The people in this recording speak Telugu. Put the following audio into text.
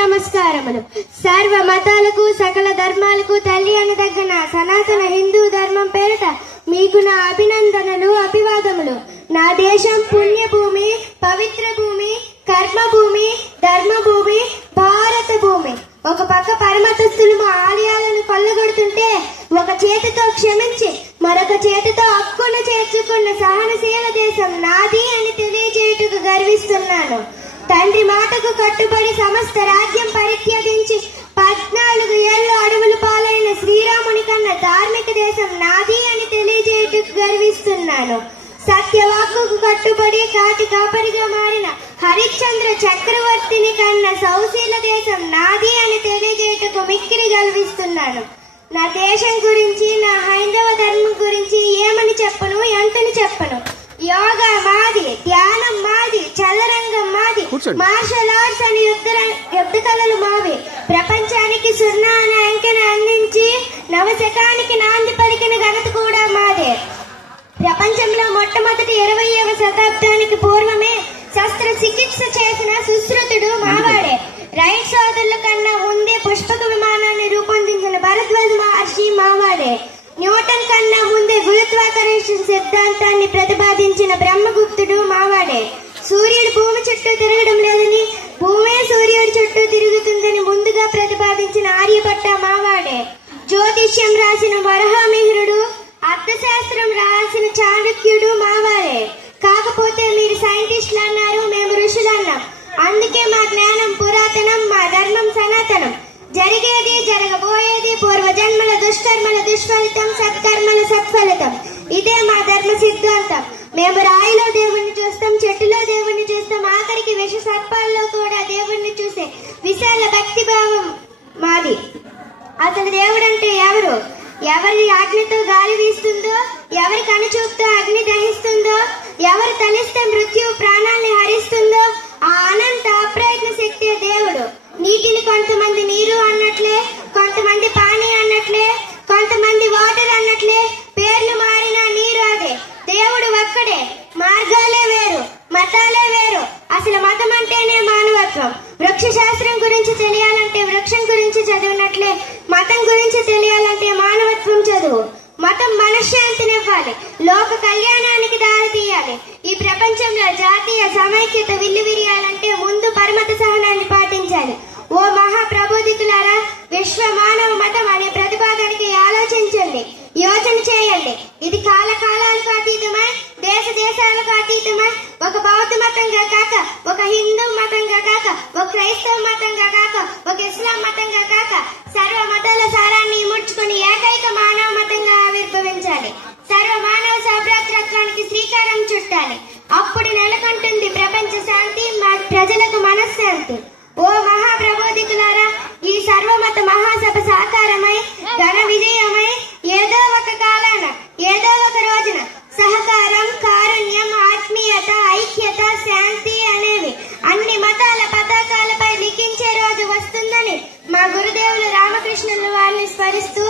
నమస్కారములు. సర్వ మతాలకు సకల ధర్మాలకు తల్లి అనదగ్గన సనాతన హిందూ ధర్మం పేరిట మీకు నా అభినందనలు, అభివాదములు. నా దేశం పుణ్యభూమి, పవిత్ర భూమి, కర్మభూమి, ధర్మభూమి, భారత భూమి. ఒక పక్క పరమతస్తులు మా ఆలయాలను కొల్లగొడుతుంటే ఒక చేతితో క్షమించి మరొక చేతితో హక్కును చేర్చుకున్న సహనశీల దేశం నాది అని తెలియజేయుటకు గర్విస్తున్నాను. తండ్రి మాటకు కట్టుబడి సమస్త రాజ్యం పరిత్యజించి 14 ఏళ్ల అడవులు పాలైన శ్రీరాముని కన్నా ధార్మిక దేశం నాది అని తెలియజేయుటకు గర్విస్తున్నాను. సత్యవాక్కుకు కట్టుబడి కాటి కాపరిగా మారిన హరిశ్చంద్ర చక్రవర్తిని కన్నా సౌశీల దేశం నాది అని తెలియజేయుటకు మిక్కిరి గర్విస్తున్నాను. నా దేశం గురించి, నా హైందవ ధర్మం గురించి ఏమని చెప్పను, ఎంతని చెప్పను. యోగా మాది, ధ్యానం మాది, చదరంగం మాది, మార్షల్ ఆర్ట్స్ అని యుద్ధ కళలు మావి. ప్రపంచానికి సున్నా అనే అంకెను అందించి నవశకానికి నాంది పలికిన ఘనత కూడా మాదే. ప్రపంచంలో మొట్టమొదటి 20వ శతాబ్దానికి పూర్వమే శస్త్రచికిత్స చేసిన సుశ్రుతుడు మావాడే. రైట్ సోదరుల కన్నా ముందే పుష్పక విమానాన్ని రూపొందించిన భరద్వాజ మహర్షి మావాడే. న్యూటన్ కన్నా ముందే గురుత్వాకర్షణ సిద్ధాంతాన్ని ప్రతిపాదించిన బ్రహ్మగుప్తుడు మావాడే. సూర్యుడు భూమి చుట్టూ తిరగడం లేదని, భూమే సూర్యుడి చుట్టూ తిరుగుతుందని ముందుగా ప్రతిపాదించిన ఆర్యభట్ట మావాడే. జ్యోతిష్యం రాసిన వరహామిహిరుడు, అర్థశాస్త్రం రాసిన చాణక్యుడు మావాడే. కాకపోతే మీరు సైంటిస్టులు అన్నారు, మేము ఋషులు అన్నాం. అందుకే మా జ్ఞానం పురాతనం, మా ధర్మం సనాతనం. జరిగేది, జరగబోయేది, పూర్వజన్మల దుష్కర్మల దుష్ఫలితం, సత్కర్మల సత్ఫలితం. ఇదే మా ధర్మ సిద్ధాంతం. మేము రాయిలో దేవుణ్ణి చూస్తాం, చెట్టులో దేవుణ్ణి చూస్తాం, ఆఖరికి విష సర్పాల్లో కూడా దేవుణ్ణి చూసే విశాల భక్తి భావం మాది. అసలు దేవుడంటే ఎవరు? ఎవరి ఆజ్ఞతో గాలి వీస్తుందో, ఎవరి కనుచూపుతో అగ్ని దహిస్తుందో, ఎవరు తలిస్తే మృత్యు ప్రాణాన్ని హరిస్తుందో ఆ అనంత అప్రయత్న శక్తి దేవుడు. నీటిని కొంతమంది నీరు అన్నట్లే, కొంతమంది పానీ అన్నట్లే, కొంతమంది వాటర్ అన్నట్లే పేర్లు మారిన నీరు అదే. దేవుడు ఒక్కడే. మార్గాలే వేరు, మతాలే వేరు. అసలు మతం అంటేనే మానవత్వం. వృక్ష శాస్త్రం గురించి తెలియాలంటే వృక్షం గురించి చదివినట్లే మతం గురించి తెలియాలంటే మానవత్వం చదువు. మతం మనశ్శాంతినివ్వాలి, లోక కళ్యాణానికి దారి తీయాలి. ఈ ప్రపంచంలో జాతీయ సమైక్యత విల్లువిరియాలంటే ముందు పరమత సహనాన్ని పాటించాలి. ఓ మహాప్రబోధికులారా, విశ్వ మానవ మతం అనే ప్రతిపాదనకి ఆలోచించండి, యోచన చేయండి. ఇది కాలాలకు అతీతమై, దేశాలకు అతీతమై, ఒక బౌద్ధ మతంగా కాక, ఒక హిందూ మతంగా కాక, ఒక క్రైస్తవ మతంగా కాక, ఒక ఇస్లాం మతంగా కాక, సర్వ మతాల సారాన్ని ముడుచుకుని ఏకైక మానవ మతంగా ఆవిర్భవించాలి. సర్వ మానవ సౌభ్రాతృత్వానికి శ్రీకారం చుట్టాలి. అప్పుడు నెలకొంటుంది ప్రపంచ శాంతి, ప్రజలకు మనశ్శాంతి. ఓ మహాప్రబోధికులారా, ఈ సర్వమత మహాసభ సాకారమై, ఘన విజయమై, ఏదో ఒక కాలాన, ఏదో ఒక రోజున సహకారం, కారుణ్యం, ఆత్మీయత, ఐక్యత, శాంతి అనేవి అన్ని మతాల పతాకాలపై లిఖించే రోజు వస్తుందని మా గురుదేవులు రామకృష్ణుల వారిని స్మరిస్తూ